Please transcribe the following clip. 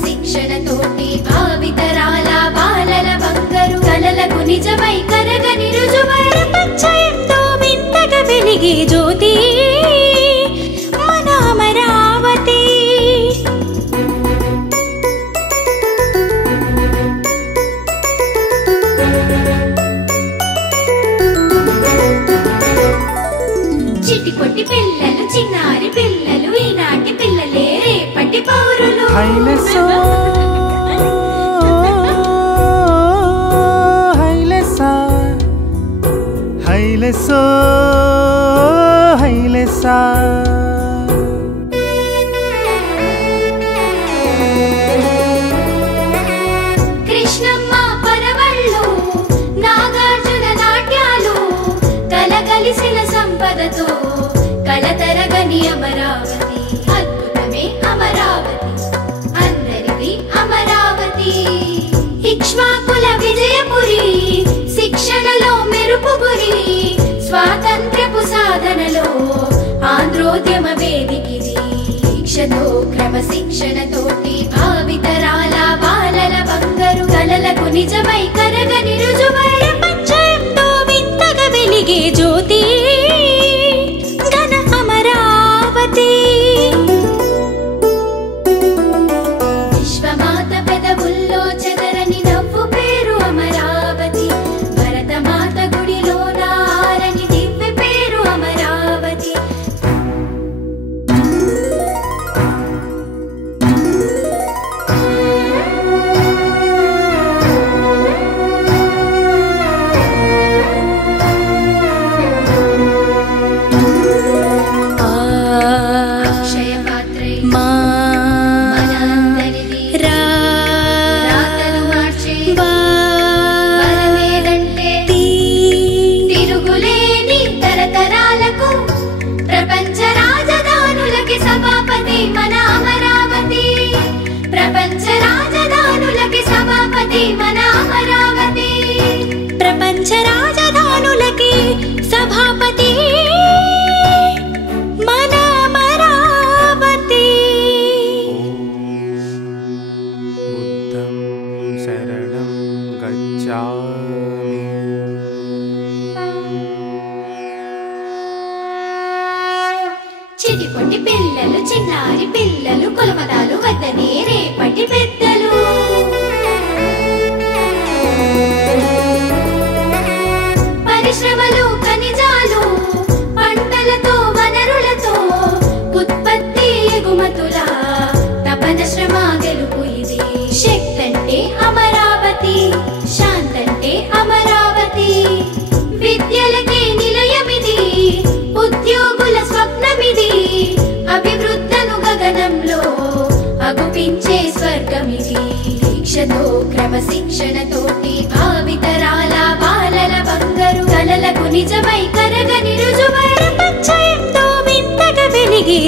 క్రమశిక్షణతోటి భావితరాల బాలల బంగారు కలలకు నిజమై కరగని రుజువై ప్రపంచంతో వింతగా వెలిగే జ్యోతి మన అమరావతి. చిట్టి పొట్టి పిల్లలు చిన్నారి పిల్లలు ఈనాటి పిల్లలే రేపటి పౌరులు. హైలెస్సో హైలెస్సా హైలెస్సో హైలెస్సా కృష్ణమ్మ పరవళ్ళు నాగార్జున నాట్యాలు కలగలిసిన సంపదతో కలతరగని అమరావతి. అద్భుతమే అమరావతి అందరిది అమరావతి. ఇక్ష్వాకుల విజయపురి శిక్షణలో మెరుపుగురి స్వాతంత్ర్యపు సాధనలో ఆంధ్రోద్యమ వేదికిది. దీక్షతో క్రమశిక్షణతోటి భావితరాల బాలల బంగారు కలలకు నిజమై కరగని రుజువై ప్రపంచంతో వింతగా వెలిగే జ్యోతి ఘన అమరావతి. విశ్వమాత పెదవుల్లో చెదరని నవ్వు పేరు అమరావతి. భరతమాత గుడిలో నారని దివ్య పేరు అమరావతి. అక్షయ పాత్రై మనందరిది రాతలు మార్చే వరమేదంటే తిరుగులేని తరతరాలకు ప్రపంచ రాజధానులకి సభాపతి మన అమరావతి. ప్రపంచ రాజధానులకి సభాపతి మన అమరావతి. ప్రపంచ రాజధానులకి సభాపతి మన అమరావతి. బుద్ధం శరణం గచ్ఛామి. చిటిపొట్టి పిల్లలు చిన్నారి పిల్లలు కొలమదాలు వద్దనే రేపటి పెద్దలు. పరిశ్రమలు ఖనిజాలు పంటలతో వనరులతో ఉత్పత్తి ఎగుమతుల తపన శ్రమ గెలుపు ఇది. శక్తంటే అమరావతి శాంతంటే అమరావతి. విద్యలకే నిలయమిది ఉద్యోగుల స్వప్నమిది. అభివృద్ధను గగనంలో అగుపించే స్వర్గమిది. దీక్షతో క్రమశిక్షణతోటి భావితరాల బాలల బంగారు కలలకు నిజమై కరగని రుజువై ప్రపంచంతో వింతగా వెలిగే